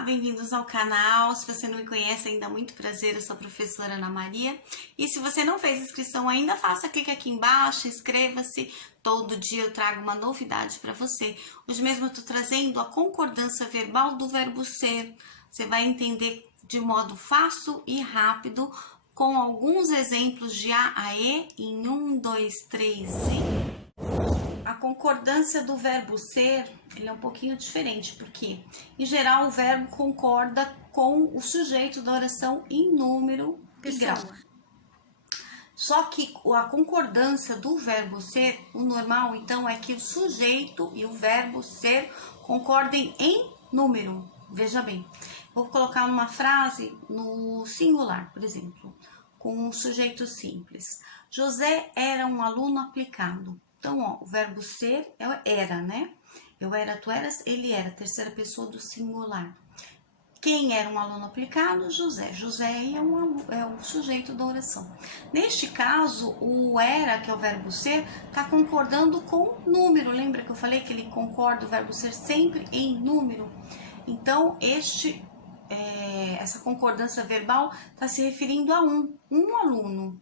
Olá, bem-vindos ao canal. Se você não me conhece ainda, muito prazer, eu sou a professora Ana Maria. E se você não fez inscrição ainda, faça clique aqui embaixo, inscreva-se. Todo dia eu trago uma novidade para você. Hoje mesmo eu estou trazendo a concordância verbal do verbo ser. Você vai entender de modo fácil e rápido, com alguns exemplos de A E em 1, 2, 3 e... A concordância do verbo ser, ele é um pouquinho diferente, porque em geral o verbo concorda com o sujeito da oração em número e grau. Só que a concordância do verbo ser, o normal então é que o sujeito e o verbo ser concordem em número. Veja bem, vou colocar uma frase no singular, por exemplo, com um sujeito simples. José era um aluno aplicado. Então, ó, o verbo ser era, né? Eu era, tu eras, ele era, terceira pessoa do singular. Quem era um aluno aplicado? José. José é o sujeito da oração. Neste caso, o era, que é o verbo ser, está concordando com número. Lembra que eu falei que ele concorda o verbo ser sempre em número? Então, essa concordância verbal está se referindo a um aluno.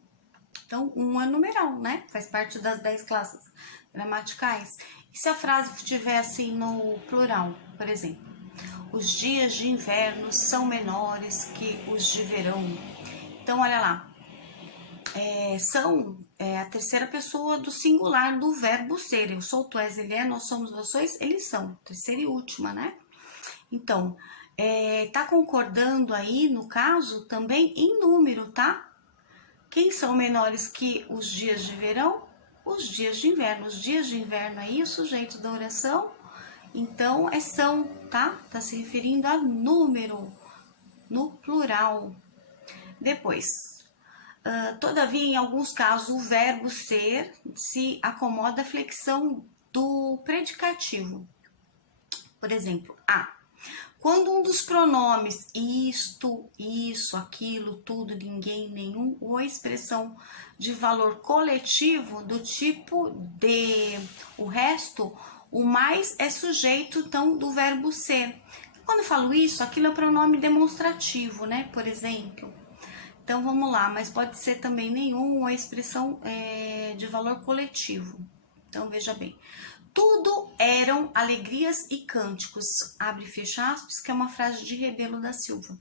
Então, um é numeral, né? Faz parte das 10 classes gramaticais. E se a frase estivesse no plural, por exemplo? Os dias de inverno são menores que os de verão. Então, olha lá. São a terceira pessoa do singular do verbo ser. Eu sou, tu és, ele é, nós somos, vós sois, eles são. Terceira e última, né? Então, tá concordando aí, no caso, também em número, tá? Quem são menores que os dias de verão? Os dias de inverno. Os dias de inverno aí, o sujeito da oração, então são, tá? Tá se referindo a número, no plural. Depois, todavia, em alguns casos, o verbo ser se acomoda à flexão do predicativo. Por exemplo, quando um dos pronomes isto, isso, aquilo, tudo, ninguém, nenhum, ou a expressão de valor coletivo do tipo de o resto, o mais é sujeito, então, do verbo ser. Quando eu falo isso, aquilo é pronome demonstrativo, né? Por exemplo. Então, vamos lá, mas pode ser também nenhum, ou a expressão de valor coletivo. Então, veja bem. Tudo eram alegrias e cânticos, abre e fecha aspas, que é uma frase de Rebelo da Silva.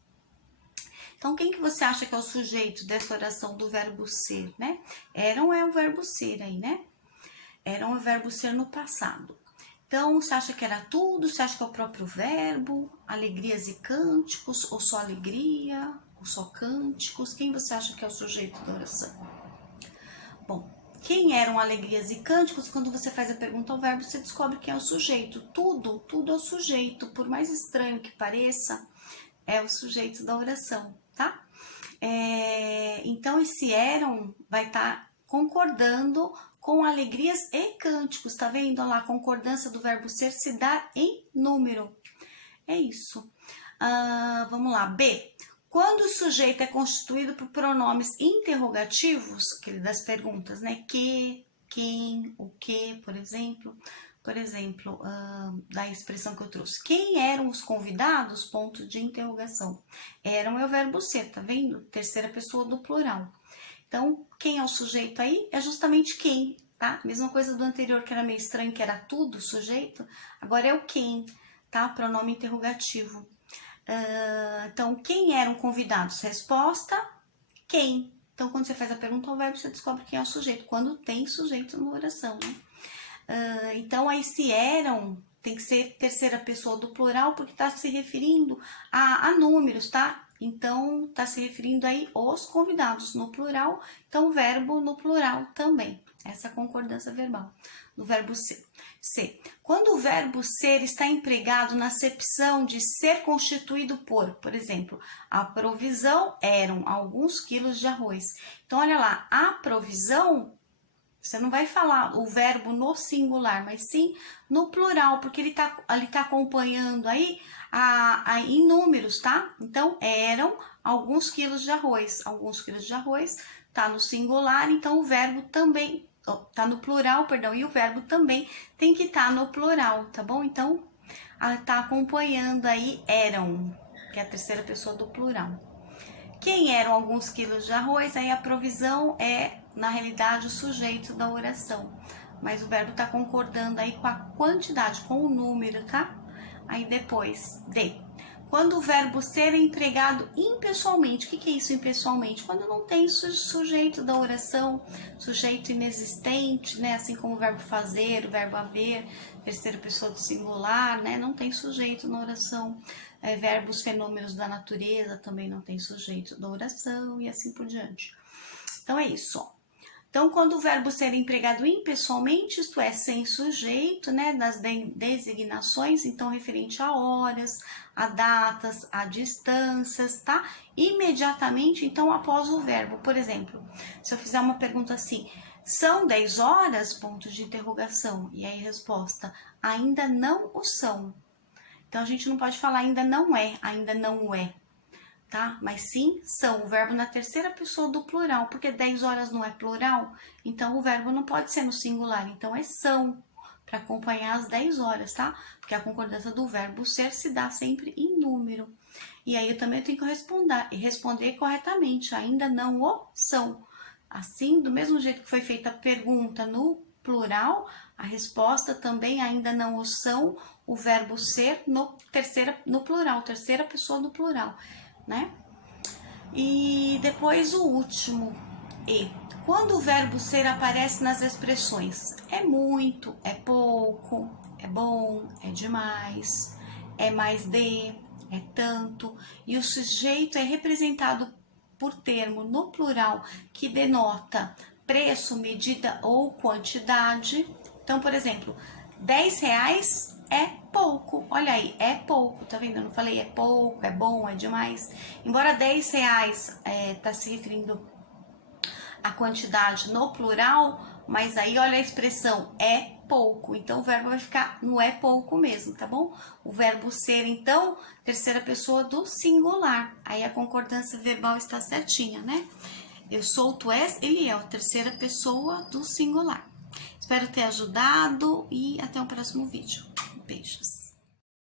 Então, quem que você acha que é o sujeito dessa oração do verbo ser, né? Eram é o verbo ser aí, né? Eram é o verbo ser no passado. Então, você acha que era tudo? Você acha que é o próprio verbo? Alegrias e cânticos? Ou só alegria? Ou só cânticos? Quem você acha que é o sujeito da oração? Bom, quem eram alegrias e cânticos? Quando você faz a pergunta ao verbo, você descobre quem é o sujeito. Tudo é o sujeito. Por mais estranho que pareça, é o sujeito da oração, tá? Então, esse eram vai estar concordando com alegrias e cânticos. Tá vendo? Olha lá, a concordância do verbo ser se dá em número. É isso. Vamos lá. B. Quando o sujeito é constituído por pronomes interrogativos, aquele das perguntas, né? Que, quem, o que, por exemplo. Por exemplo, da expressão que eu trouxe. Quem eram os convidados? Ponto de interrogação. Eram é o verbo ser, tá vendo? Terceira pessoa do plural. Então, quem é o sujeito aí? É justamente quem, tá? Mesma coisa do anterior, que era meio estranho, que era tudo, sujeito. Agora é o quem, tá? Pronome interrogativo. Então, quem eram convidados? Resposta, quem. Então, quando você faz a pergunta ao verbo, você descobre quem é o sujeito, quando tem sujeito na oração, né? Então, aí se eram, tem que ser terceira pessoa do plural, porque está se referindo a números, tá? Então, está se referindo aí aos convidados no plural, então o verbo no plural também. Essa concordância verbal do verbo ser. C. Quando o verbo ser está empregado na acepção de ser constituído por exemplo, a provisão eram alguns quilos de arroz. Então, olha lá, a provisão, você não vai falar o verbo no singular, mas sim no plural, porque ele tá acompanhando aí em números, tá? Então, eram alguns quilos de arroz. Alguns quilos de arroz tá no singular, então o verbo também tá no plural, perdão, e o verbo também tem que estar no plural, tá bom? Então, tá acompanhando aí eram. porque é a terceira pessoa do plural. Quem eram alguns quilos de arroz? Aí a provisão é, na realidade, o sujeito da oração. Mas o verbo tá concordando aí com a quantidade, com o número, tá? Aí depois, de. Quando o verbo ser é empregado impessoalmente. O que é isso impessoalmente? Quando não tem sujeito da oração, sujeito inexistente, né? Assim como o verbo fazer, o verbo haver, terceira pessoa do singular, né? Não tem sujeito na oração. Verbos, fenômenos da natureza também não tem sujeito da oração e assim por diante. Então é isso, ó. Então, quando o verbo ser empregado impessoalmente, isto é, sem sujeito, né, das designações, então referente a horas, a datas, a distâncias, tá? Imediatamente, então, após o verbo. Por exemplo, se eu fizer uma pergunta assim, são 10 horas? Ponto de interrogação. E aí, resposta, ainda não o são. Então, a gente não pode falar ainda não o é. Tá? Mas sim, são, o verbo na terceira pessoa do plural, porque 10 horas não é plural, então o verbo não pode ser no singular, então é são, para acompanhar as 10 horas, tá? Porque a concordância do verbo ser se dá sempre em número. E aí eu também tenho que responder corretamente, ainda não o são. Assim, do mesmo jeito que foi feita a pergunta no plural, a resposta também ainda não o são, o verbo ser no plural, terceira pessoa do plural. Né? E depois o último, e. Quando o verbo ser aparece nas expressões é muito, é pouco, é bom, é demais, é mais de, é tanto, e o sujeito é representado por termo no plural que denota preço, medida ou quantidade. Então, por exemplo, 10 reais é pouco, olha aí, é pouco, tá vendo? Eu não falei é pouco, é bom, é demais. Embora 10 reais tá se referindo à quantidade no plural, mas aí olha a expressão é pouco, então o verbo vai ficar no é pouco mesmo, tá bom? O verbo ser, então, terceira pessoa do singular, aí a concordância verbal está certinha, né? Eu sou, tu és, ele é a terceira pessoa do singular. Espero ter ajudado e até o próximo vídeo. Beijos!